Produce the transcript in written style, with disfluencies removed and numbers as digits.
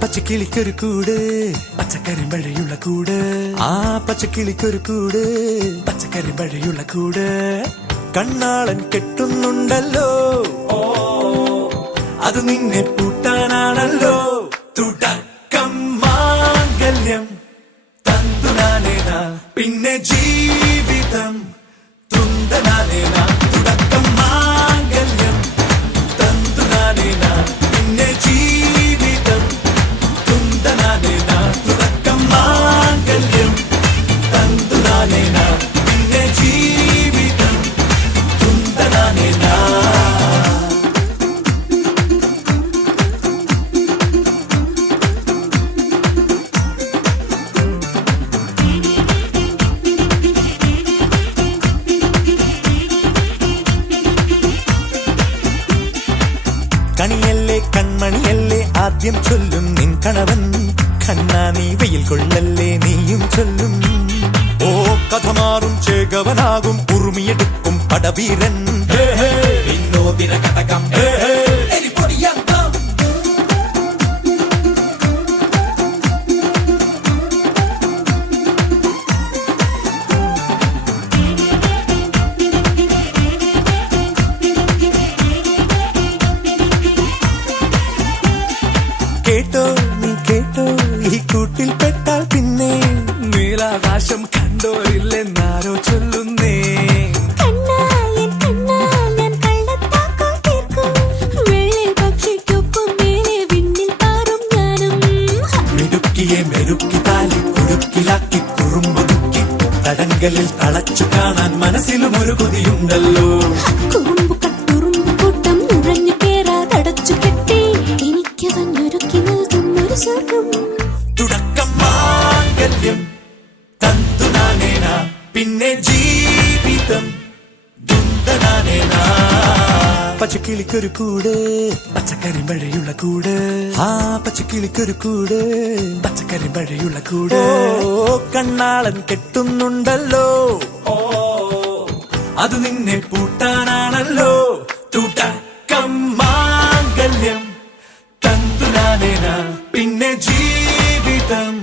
പച്ചക്കിളിക്കൊരു കൂട് പച്ചക്കരിമ്പഴയുള്ള കൂട് ആ പച്ചക്കിളിക്കൊരു കൂട് പച്ചക്കരിമ്പഴയുള്ള കൂട് കണ്ണാളൻ കെട്ടുന്നുണ്ടല്ലോ അത് നിന്നെ പൂട്ടാനാണല്ലോ തുടക്കം മാംഗല്യം തന്തുനാനേന പിന്നെ ജീവിതം തുന്തനാനേന തുടക്കം മാംഗല്യം തന്തുനാനേന പിന്നെ ജീവിതം തുന്തനാനേന തുടക്കം മാംഗല്യം തന്തുനാനേന പിന്നെ ജീവിതം തുന്തനാനേന. കണിയല്ലേ കൺമണിയല്ലേ ആദ്യം ചൊല്ലും നിൻ കണവൻ കണ്ണാ നീ വെയിൽ കൊള്ളല്ലേ നീയും ചൊല്ലും ഓ കഥ മാറും ചേകവനാകും ഉറുമിയെടുക്കും പടവീരൻ വിനോദിന കടകം കേട്ടോ നീ കേട്ടോ ഈ കൂട്ടിൽ പെട്ടാൽ പിന്നെ നീലാകാശം കണ്ടോരില്ലെന്നാരോ ചൊല്ലുന്നേ. മിടുക്കിയെ മെരുക്കി താലി കുരുക്കിലാക്കി കുറുമ്പൊതുക്കി തടങ്കലിൽ തളച്ചു കാണാൻ മനസ്സിലും ഒരു കൊതിയുണ്ടല്ലോ. തുടക്കം മാംഗല്യം തന്തുനാനേന പിന്നെ ജീവിതം തുന്തനാനേന. പച്ചക്കിളിക്കൊരു കൂട് പച്ചക്കരിമ്പഴയുള്ള കൂട് ആ പച്ചക്കിളിക്കൊരു കൂട് പച്ചക്കരിമ്പഴയുള്ള കൂട് കണ്ണാളൻ കെട്ടുന്നുണ്ടല്ലോ അത് നിന്നെ പൂട്ടാനാണല്ലോ തുടക്കം മാംഗല്യം തന്തുനാനേന പിന്നെ ജീവിതം